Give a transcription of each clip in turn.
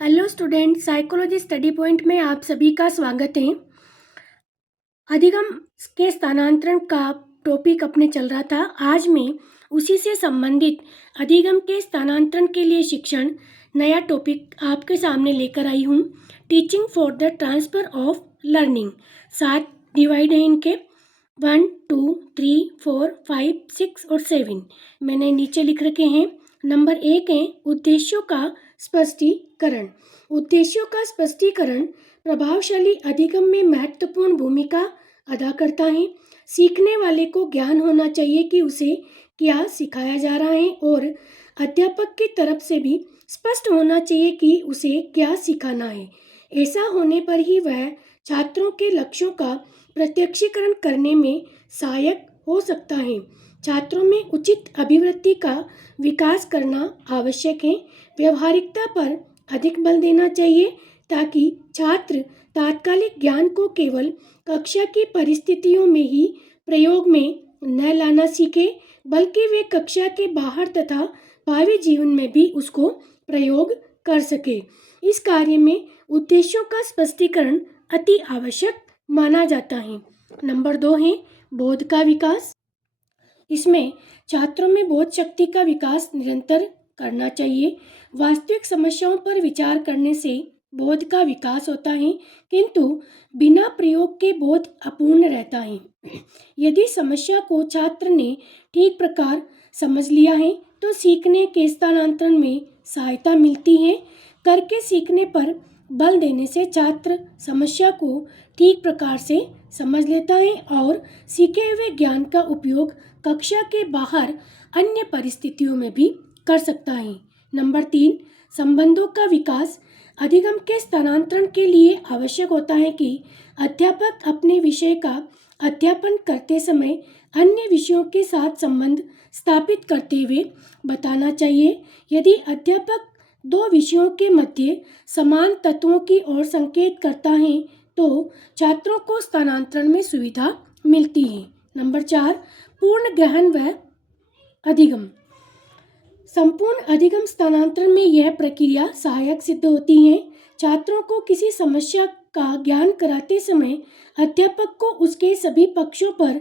Hello student, psychology study point में आप सभी का स्वागत है। अधिगम के स्थानांतरण का टॉपिक अपने चल रहा था। आज मैं उसी से संबंधित अधिगम के स्थानांतरण के लिए शिक्षण नया टॉपिक आपके सामने लेकर आई हूँ। Teaching for the transfer of learning. 7 divide है इनके, 1, 2, 3, 4, 5, 6 और 7 मैंने नीचे लिख रखे हैं। नंबर 1 है उद्देश्यों का स्पष्टीकरण। उद्देश्यों का स्पष्टीकरण प्रभावशाली अधिगम में महत्वपूर्ण भूमिका अदा करता है। सीखने वाले को ज्ञान होना चाहिए कि उसे क्या सिखाया जा रहा है और अध्यापक की तरफ से भी स्पष्ट होना चाहिए कि उसे क्या सिखाना है। ऐसा होने पर ही वह छात्रों के लक्ष्यों का प्रत्यक्षीकरण करने में सहायक हो सकता है। छात्रों में उचित अभिवृत्ति का विकास करना आवश्यक है। व्यवहारिकता पर अधिक बल देना चाहिए ताकि छात्र तात्कालिक ज्ञान को केवल कक्षा की परिस्थितियों में ही प्रयोग में न लाना सीखे, बल्कि वे कक्षा के बाहर तथा भावी जीवन में भी उसको प्रयोग कर सके। इस कार्य में उद्देश्यों का स्पष्टीकरण अति आवश्यक माना जाता है। नंबर 2 है बोध का विकास। इसमें छात्रों में बोध शक्ति का विकास निरंतर करना चाहिए। वास्तविक समस्याओं पर विचार करने से बोध का विकास होता है, किंतु बिना प्रयोग के बोध अपूर्ण रहता है। यदि समस्या को छात्र ने ठीक प्रकार समझ लिया है तो सीखने के स्थानांतरण में सहायता मिलती है। करके सीखने पर बल देने से छात्र समस्या को ठीक प्रकार से समझ लेता है और सीखे हुए ज्ञान का उपयोग कक्षा के बाहर अन्य परिस्थितियों में भी कर सकता है। नंबर 3 संबंधों का विकास। अधिगम के स्थानांतरण के लिए आवश्यक होता है कि अध्यापक अपने विषय का अध्यापन करते समय अन्य विषयों के साथ संबंध स्थापित करते हुए बताना चाहिए। यदि अध्यापक दो विषयों के मध्य समान तत्वों की ओर संकेत करता है तो छात्रों को स्थानांतरण में सुविधा मिलती है। नंबर 4 पूर्ण ग्रहण व अधिगम। संपूर्ण अधिगम स्थानांतरण में यह प्रक्रिया सहायक सिद्ध होती है। छात्रों को किसी समस्या का ज्ञान कराते समय अध्यापक को उसके सभी पक्षों पर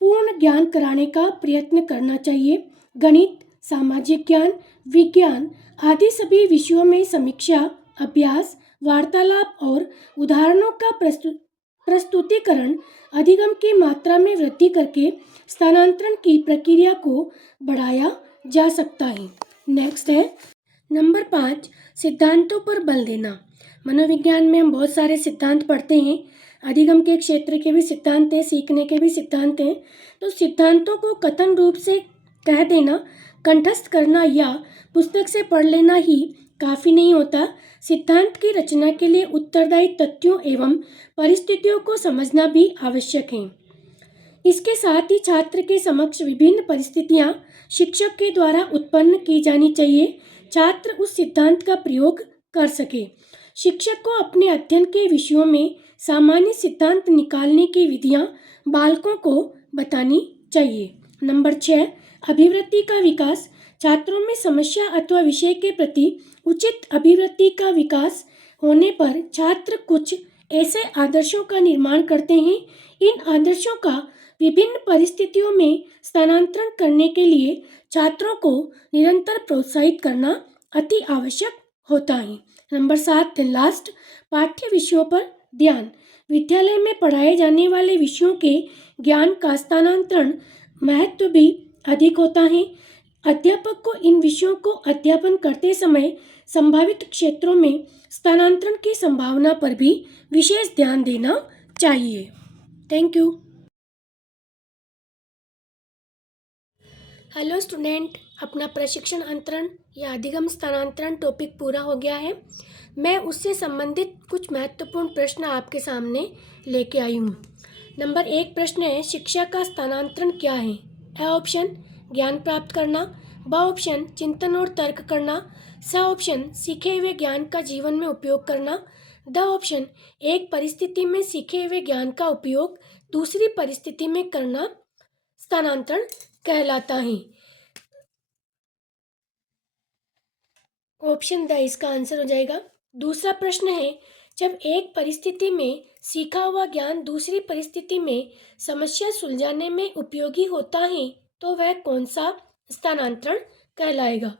पूर्ण ज्ञान कराने का प्रयत्न करना चाहिए। गणित, सामाजिक ज्ञान, विज्ञान आदि सभी विषयों में समीक्षा, अभ्यास, वार्तालाप और उदाहरणों का प्रस्तुतिकरण अधिगम की मात्रा में वृद्धि करके स्थानांतरण की प्रक्रिया को बढ़ाया जा सकता है। नेक्स्ट है नंबर 5 सिद्धांतों पर बल देना। मनोविज्ञान में हम बहुत सारे सिद्धांत पढ़ते हैं। अधिगम के क्षेत्र के भी सिद्धांत हैं, सीखने के भी सिद्धांत हैं। तो सिद्धांतों को कथन रूप से कह देना, कंठस्थ करना या पुस्तक से पढ़ लेना ही काफ़ी नहीं होता। सिद्धांत की रचना के लिए उत्तरदायी तथ्यों एवं परिस्थितियों को समझना भी आवश्यक है। इसके साथ ही छात्र के समक्ष विभिन्न परिस्थितियां शिक्षक के द्वारा उत्पन्न की जानी चाहिए, छात्र उस सिद्धांत का प्रयोग कर सके। शिक्षक को अपने अध्ययन के विषयों में सामान्य सिद्धांत निकालने की विधियां बालकों को बतानी चाहिए। नंबर 6 अभिवृत्ति का विकास। छात्रों में समस्या अथवा विषय के प्रति उचित अभिवृत्ति का विकास होने पर छात्र कुछ ऐसे आदर्शों का निर्माण करते हैं। इन आदर्शों का विभिन्न परिस्थितियों में स्थानांतरण करने के लिए छात्रों को निरंतर प्रोत्साहित करना अति आवश्यक होता है। नंबर 7 लास्ट पाठ्य विषयों पर ध्यान। विद्यालय में पढ़ाए जाने वाले विषयों के ज्ञान का स्थानांतरण महत्व भी अधिक होता है। अध्यापक को इन विषयों को अध्यापन करते समय संभावित क्षेत्रों में स्थानांतरण की संभावना पर भी विशेष ध्यान देना चाहिए। Thank you. हेलो स्टूडेंट, अपना प्रशिक्षण अंतरण या अधिगम स्थानांतरण टॉपिक पूरा हो गया है। मैं उससे संबंधित कुछ महत्वपूर्ण प्रश्न आपके सामने लेके आई हूँ। नंबर 1 प्रश्न है शिक्षा का स्थानांतरण क्या है? अ ऑप्शन ज्ञान प्राप्त करना, ब ऑप्शन चिंतन और तर्क करना, स ऑप्शन सीखे हुए ज्ञान का जीवन में उपयोग करना, द ऑप्शन एक परिस्थिति में सीखे हुए ज्ञान का उपयोग दूसरी परिस्थिति में करना स्थानांतरण कहलाता है। ऑप्शन द इसका आंसर हो जाएगा। दूसरा प्रश्न है, जब एक परिस्थिति में सीखा हुआ ज्ञान दूसरी परिस्थिति में समस्या सुलझाने में उपयोगी होता है तो वह कौन सा स्थानांतरण कहलाएगा?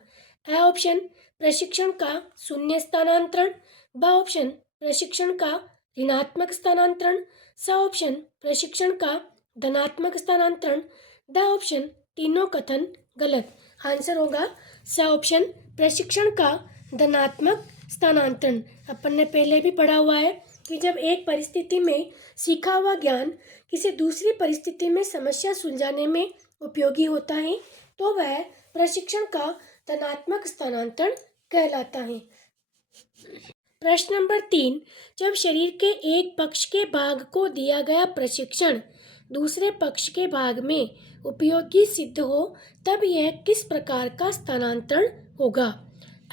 ए ऑप्शन प्रशिक्षण का शून्य स्थानांतरण, ब ऑप्शन प्रशिक्षण का ऋणात्मक स्थानांतरण, स ऑप्शन प्रशिक्षण का धनात्मक स्थानांतरण, द ऑप्शन तीनों कथन गलत। आंसर होगा स ऑप्शन प्रशिक्षण का धनात्मक स्थानांतरण। अपन ने पहले भी पढ़ा हुआ है कि जब एक परिस्थिति में सीखा हुआ ज्ञान किसी दूसरी परिस्थिति में समस्या सुलझाने में उपयोगी होता है तो वह प्रशिक्षण का धनात्मक स्थानांतरण कहलाता है। प्रश्न नंबर 3, जब शरीर के एक पक्ष के भाग को दिया गया प्रशिक्षण दूसरे पक्ष के भाग में उपयोगी सिद्ध हो तब यह किस प्रकार का स्थानांतरण होगा?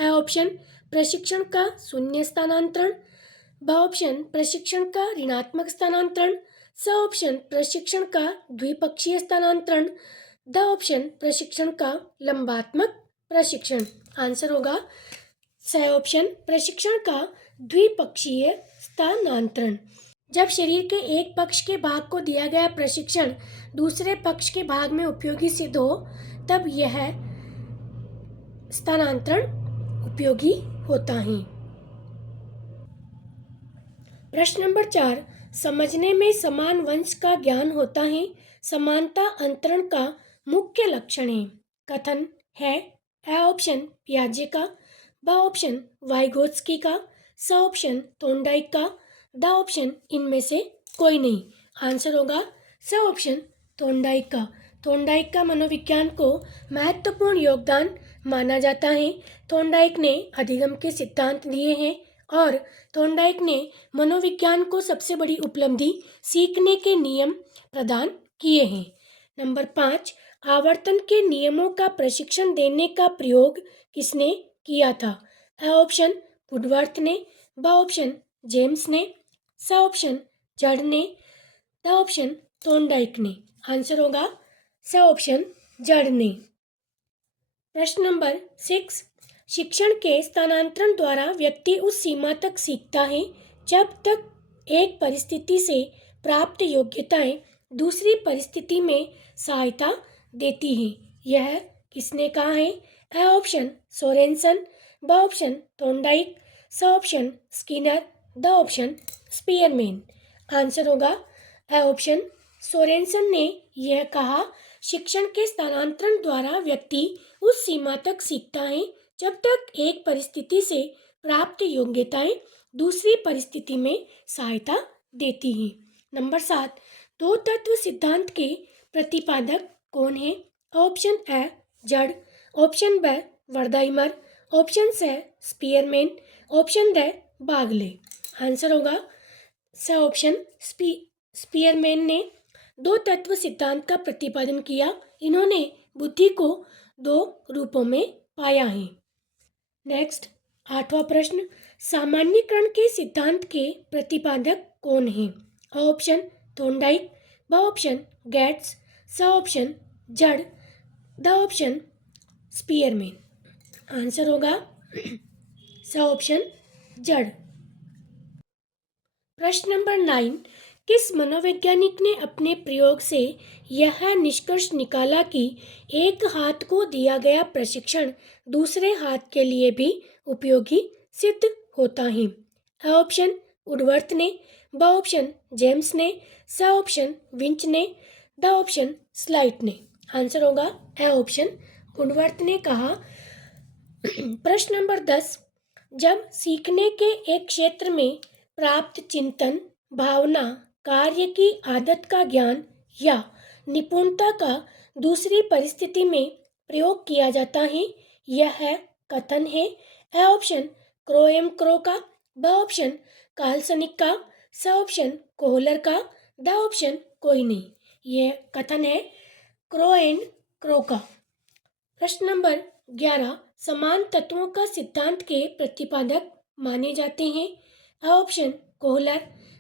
ए ऑप्शन प्रशिक्षण का शून्य स्थानांतरण, ब ऑप्शन प्रशिक्षण का ऋणात्मक स्थानांतरण, स ऑप्शन प्रशिक्षण का द्विपक्षीय स्थानांतरण, द ऑप्शन प्रशिक्षण का लंबात्मक प्रशिक्षण। आंसर होगा स ऑप्शन प्रशिक्षण का द्विपक्षीय स्थानांतरण। जब शरीर के एक पक्ष के भाग को दिया गया प्रशिक्षण दूसरे पक्ष के भाग में उपयोगी सिद्ध हो तब यह स्थानांतरण उपयोगी होता है। प्रश्न नंबर 4, समझने में समान वंश का ज्ञान होता है, समानता अंतरण का मुख्य लक्षण है। कथन है ए ऑप्शन पियाजे का, ब ऑप्शन वाइगोत्स्की का, स ऑप्शन थोर्नडाइक का, द ऑप्शन इनमें से कोई नहीं। आंसर होगा स ऑप्शन थोर्नडाइक का। थोर्नडाइक का मनोविज्ञान को महत्वपूर्ण योगदान माना जाता है। थोर्नडाइक ने अधिगम के सिद्धांत दिए हैं और थोर्नडाइक ने मनोविज्ञान को सबसे बड़ी उपलब्धि सीखने के नियम प्रदान किए हैं। नंबर 5, आवर्तन के नियमों का प्रशिक्षण देने का प्रयोग किसने किया था? ए ऑप्शन वुडवर्थ ने, ब ऑप्शन जेम्स ने, स ऑप्शन जड ने, द ऑप्शन थोर्नडाइक ने। आंसर होगा स ऑप्शन जड ने। प्रश्न नंबर 6, शिक्षण के स्थानांतरण द्वारा व्यक्ति उस सीमा तक सीखता है जब तक एक परिस्थिति से प्राप्त योग्यताएं दूसरी परिस्थिति में सहायता देती हैं। यह किसने कहा है? ए ऑप्शन सोरेनसन, ब ऑप्शन थोर्नडाइक, स option Skinner, the option Spearman. Answer होगा ए ऑप्शन सोरेनसन ने यह कहा, शिक्षण के स्थानांतरण द्वारा व्यक्ति उस सीमा तक सीखता है जब तक एक परिस्थिति से प्राप्त योग्यताएं दूसरी परिस्थिति में सहायता देती हैं। नंबर 7, दो तत्व सिद्धांत के प्रतिपादक कौन है? ऑप्शन ए जड, ऑप्शन ब वर्दाइमर, ऑप्शन सी स्पीयरमैन, ऑप्शन ड बागले। आंसर होगा स ऑप्शन स्पीयरमैन ने दो तत्व सिद्धांत का प्रतिपादन किया। इन्होंने बुद्धि को दो रूपों में पाया है। नेक्स्ट 8वां प्रश्न, सामान्यीकरण के सिद्धांत के प्रतिपादक कौन है? ऑप्शन थोर्नडाइक, ब ऑप्शन गेट्स, स ऑप्शन जड, द ऑप्शन स्पीयरमैन। आंसर होगा स ऑप्शन जड। प्रश्न नंबर 9, किस मनोवैज्ञानिक ने अपने प्रयोग से यह निष्कर्ष निकाला कि एक हाथ को दिया गया प्रशिक्षण दूसरे हाथ के लिए भी उपयोगी सिद्ध होता है? ऑप्शन वुडवर्थ ने, ब ऑप्शन जेम्स ने, स ऑप्शन विंच ने, द ऑप्शन स्लाइट ने। आंसर होगा ए ऑप्शन वुडवर्थ ने कहा। प्रश्न नंबर 10, जब सीखने के एक क्षेत्र में प्राप्त चिंतन, भावना, कार्य की आदत का ज्ञान या निपुणता का दूसरी परिस्थिति में प्रयोग किया जाता है, यह कथन है ए ऑप्शन क्रो एम क्रो का, ब ऑप्शन कार्लसनिक का, स ऑप्शन कोहलर का, द ऑप्शन कोई नहीं। यह कथन है क्रो एंड क्रो का। प्रश्न नंबर 11, समान तत्वों का सिद्धांत के प्रतिपादक माने जाते हैं? ऑप्शन कोहलर,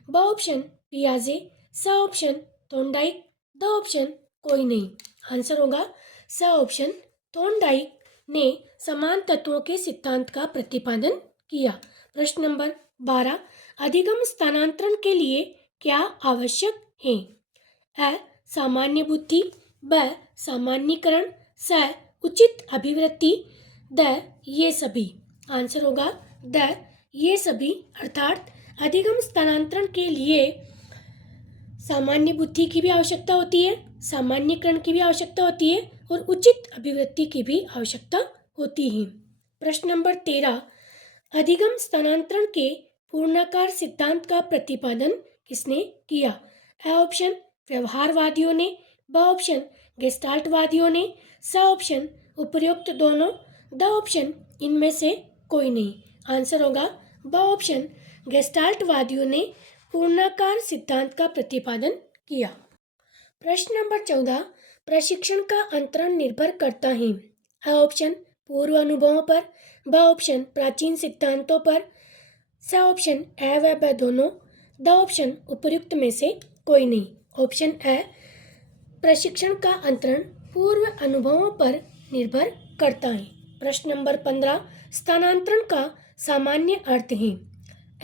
ब ऑप्शन पियाजे, स ऑप्शन थोर्नडाइक, द ऑप्शन कोई नहीं। आंसर होगा स ऑप्शन थोर्नडाइक ने समान तत्वों के सिद्धांत का प्रतिपादन किया। प्रश्न नंबर 12, अधिगम स्थानांतरण के लिए क्या आवश्यक है? अ, सामान्य बुद्धि, ब, सामान्यीकरण, स, उचित अभिवृत्ति, द, ये सभी। आंसर होगा द, ये सभी, अर्थात अधिगम स्थानांतरण के लिए सामान्य बुद्धि की भी आवश्यकता होती है, सामान्यीकरण की भी आवश्यकता होती है और उचित अभिवृत्ति की भी आवश्यकता होती है। प्रश्न नंबर 13, अधिगम स्थानांतरण के पूर्णाकार सिद्धांत का प्रतिपादन किसने किया? अ ऑप्शन व्यवहारवादियों ने, ब ऑप्शन गेस्टाल्टवादियों ने, स ऑप्शन उपर्युक्त दोनों, द ऑप्शन इनमें से कोई नहीं। आंसर होगा ब ऑप्शन गेस्टाल्टवादियों ने पूर्णाकार सिद्धांत का प्रतिपादन किया। प्रश्न नंबर 14, प्रशिक्षण का अंतरण निर्भर करता है? अ ऑप्शन पूर्व अनुभवों पर, ब ऑप्शन प्राचीन सिद्धांतों पर, स ऑप्शन अ व ब दोनों, द ऑप्शन उपर्युक्त में से कोई नहीं। ऑप्शन अ, प्रशिक्षण का अंतरण पूर्व अनुभवों पर निर्भर करता है। प्रश्न नंबर 15, स्थानांतरण का सामान्य अर्थ है?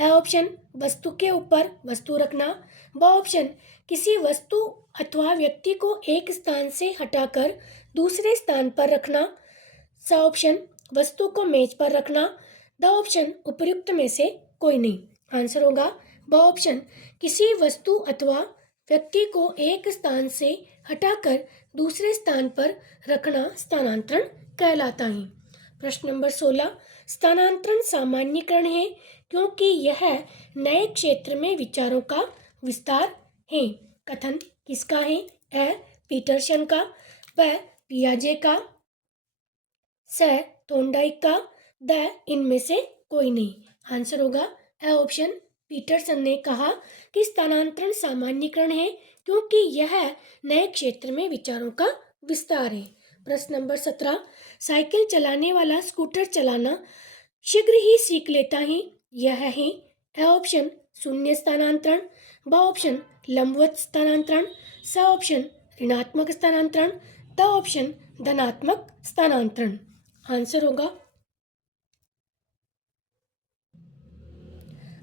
अ ऑप्शन वस्तु के ऊपर वस्तु रखना, ब ऑप्शन किसी वस्तु अथवा व्यक्ति को एक स्थान से हटाकर दूसरे स्थान पर रखना, स ऑप्शन वस्तु को मेज पर रखना, द ऑप्शन उपर्युक्त में से कोई नहीं। आंसर होगा ब ऑप्शन किसी वस्तु अथवा व्यक्ति को एक स्थान से हटाकर दूसरे स्थान पर रखना स्थानांतरण कहलाता है। प्रश्न नंबर 16, स्थानांतरण सामान्यीकरण है क्योंकि यह नए क्षेत्र में विचारों का विस्तार है। कथन किसका है? अ, पीटरसन का, ब, पियाजे का, स, थोर्नडाइक का, द, इनमें से कोई नहीं। आंसर होगा अ ऑप्शन पीटरसन ने कहा कि स्थानांतरण सामान्यीकरण है क्योंकि यह नए क्षेत्र में विचारों का विस्तार है। प्रश्न नंबर 17, साइकिल चलाने वाला स्कूटर चलाना शीघ्र ही सीख लेता है, यह है? अ ऑप्शन शून्य स्थानांतरण, ब ऑप्शन लंबवत स्थानांतरण, स ऑप्शन ऋणात्मक स्थानांतरण, द ऑप्शन धनात्मक स्थानांतरण।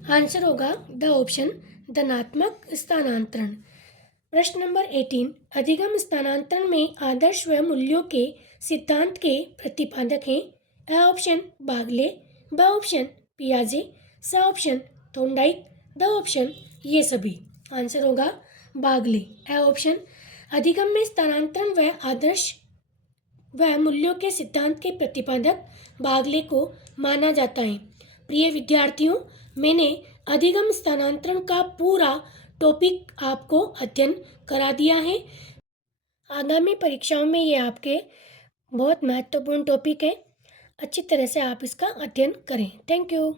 आंसर होगा द ऑप्शन धनात्मक स्थानांतरण। प्रश्न नंबर 18, अधिगम स्थानांतरण में आदर्श व मूल्यों के सिद्धांत के प्रतिपादक हैं? अ ऑप्शन बागले, ब ऑप्शन पियाजे, स ऑप्शन थोर्नडाइक, द ऑप्शन ये सभी। आंसर होगा बागले, अ ऑप्शन अधिगम में स्थानांतरण व आदर्श व मूल्यों के सिद्धांत के प्रतिपादक बागले को माना जाता है। प्रिय विद्यार्थियों, मैंने अधिगम स्थानांतरण का पूरा टॉपिक आपको अध्ययन करा दिया है। आगामी परीक्षाओं में ये आपके बहुत महत्वपूर्ण टॉपिक है। अच्छी तरह से आप इसका अध्ययन करें। Thank you.